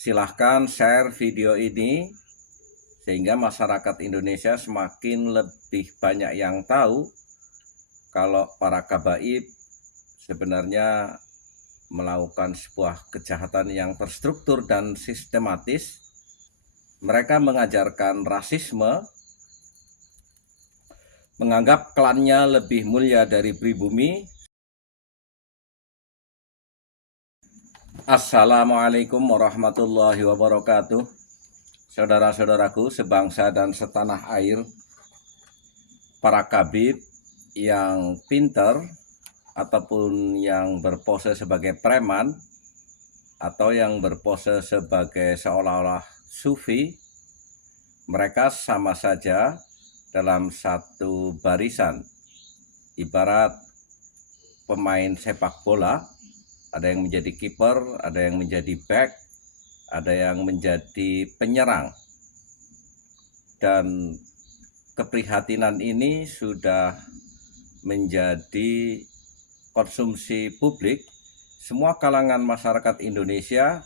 Silahkan share video ini sehingga masyarakat Indonesia semakin lebih banyak yang tahu kalau para kabaib sebenarnya melakukan sebuah kejahatan yang terstruktur dan sistematis. Mereka mengajarkan rasisme, menganggap klannya lebih mulia dari pribumi. Assalamualaikum warahmatullahi wabarakatuh. Saudara-saudaraku sebangsa dan setanah air, para kabib yang pinter ataupun yang berpose sebagai preman atau yang berpose sebagai seolah-olah sufi, mereka sama saja dalam satu barisan. Ibarat pemain sepak bola, ada yang menjadi kiper, ada yang menjadi back, ada yang menjadi penyerang. Dan keprihatinan ini sudah menjadi konsumsi publik. Semua kalangan masyarakat Indonesia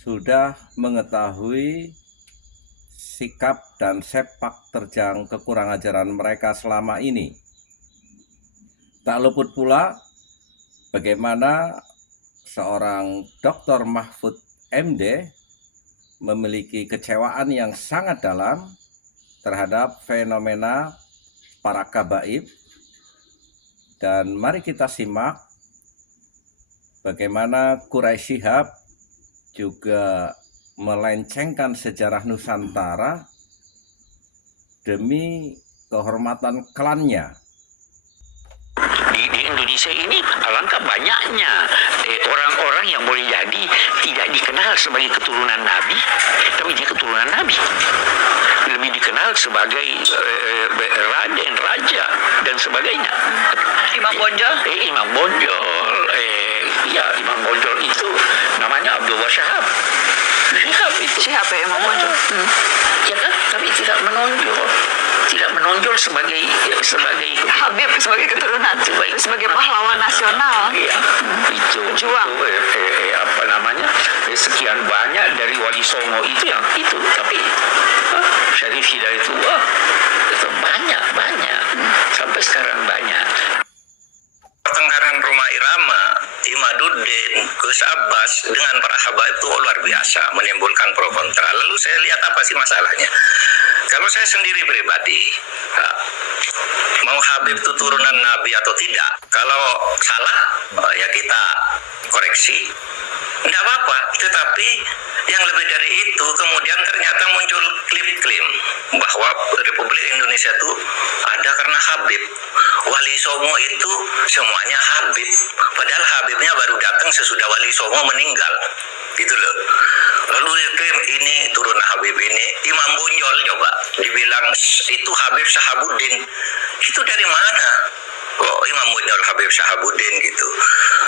sudah mengetahui sikap dan sepak terjang kekurang ajaran mereka selama ini. Tak luput pula bagaimana seorang Dr. Mahfud MD memiliki kecewaan yang sangat dalam terhadap fenomena para kabaib. Dan mari kita simak bagaimana Quraisy Shihab juga melencengkan sejarah Nusantara demi kehormatan klannya. Di Indonesia ini alangkah banyaknya orang-orang yang boleh jadi tidak dikenal sebagai keturunan Nabi, tapi dia keturunan Nabi. Lebih dikenal sebagai raja dan sebagainya. Imam Bonjol? Imam Bonjol. Imam Bonjol itu namanya Abdullah Syahab. Syihab ya Imam Bonjol. Ya kan, tapi tidak menonjol sebagai Habib sebagai keturunan, sebagai pahlawan nasional. Iya, itu juang. Sekian banyak dari Wali Songo itu yang itu, tapi Syarif Hidayatullah itu banyak sampai sekarang banyak. Pertengkaran Roma Irama, Imaduddin, Gus Abbas dengan para habaib itu luar biasa, menimbulkan pro kontra. Lalu saya lihat apa sih masalahnya? Kalau saya sendiri pribadi, mau Habib itu turunan Nabi atau tidak, kalau salah ya kita koreksi, tidak apa-apa. Tetapi yang lebih dari itu, kemudian ternyata muncul klaim bahwa Republik Indonesia itu ada karena Habib. Wali Songo itu semuanya Habib, padahal Habibnya baru datang sesudah Wali Songo meninggal, gitu loh. Lalu diklaim ini turun Habib ini. Imam Bonjol coba dibilang itu Habib Sahabuddin, itu dari mana? Oh, Imam Bonjol Habib Sahabuddin gitu.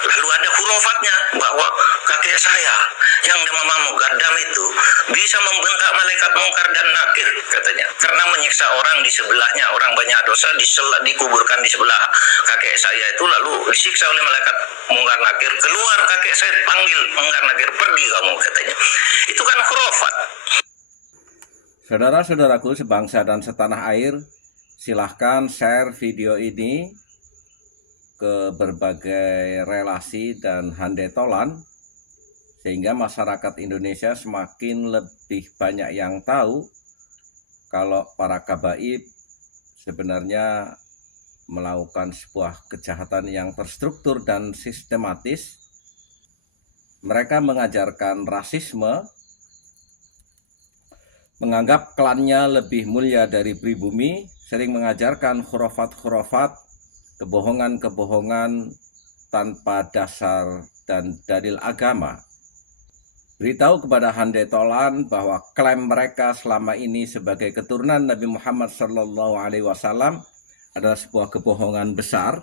Lalu ada hurufatnya bahwa kakek saya yang nama Mugaddam itu bisa membentak malaikat mungkar dan nakir katanya, karena menyiksa orang di sebelahnya, orang banyak dosa dikuburkan di sebelah kakek saya itu, lalu disiksa oleh malaikat mungkar nakir, keluar kakek saya panggil mungkar nakir, pergi kamu katanya. Itu kan khurafat. Saudara-saudaraku sebangsa dan setanah air, silahkan share video ini ke berbagai relasi dan handetolan sehingga masyarakat Indonesia semakin lebih banyak yang tahu kalau para kabaib sebenarnya melakukan sebuah kejahatan yang terstruktur dan sistematis. Mereka mengajarkan rasisme, menganggap klannya lebih mulia dari pribumi, sering mengajarkan khurafat-khurafat, kebohongan-kebohongan tanpa dasar dan dalil agama. Beritahu kepada handetolan bahwa klaim mereka selama ini sebagai keturunan Nabi Muhammad SAW adalah sebuah kebohongan besar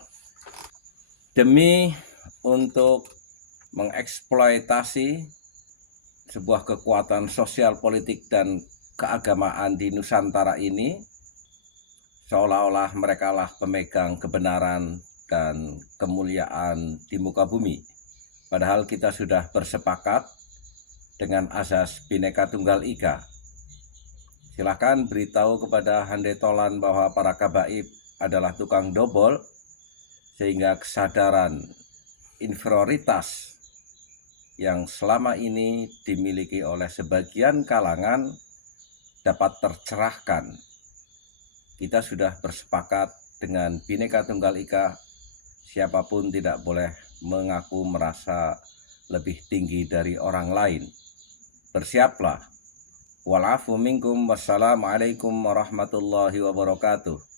demi untuk mengeksploitasi sebuah kekuatan sosial, politik, dan keagamaan di Nusantara ini, seolah-olah mereka lah pemegang kebenaran dan kemuliaan di muka bumi. Padahal kita sudah bersepakat dengan asas Bhinneka Tunggal Ika. Silahkan beritahu kepada Hande Tolan bahwa para kabaib adalah tukang dobol, sehingga kesadaran inferioritas yang selama ini dimiliki oleh sebagian kalangan dapat tercerahkan. Kita sudah bersepakat dengan Bhinneka Tunggal Ika, siapapun tidak boleh mengaku merasa lebih tinggi dari orang lain. Bersiaplah. Wal afu minkum, wassalamualaikum warahmatullahi wabarakatuh.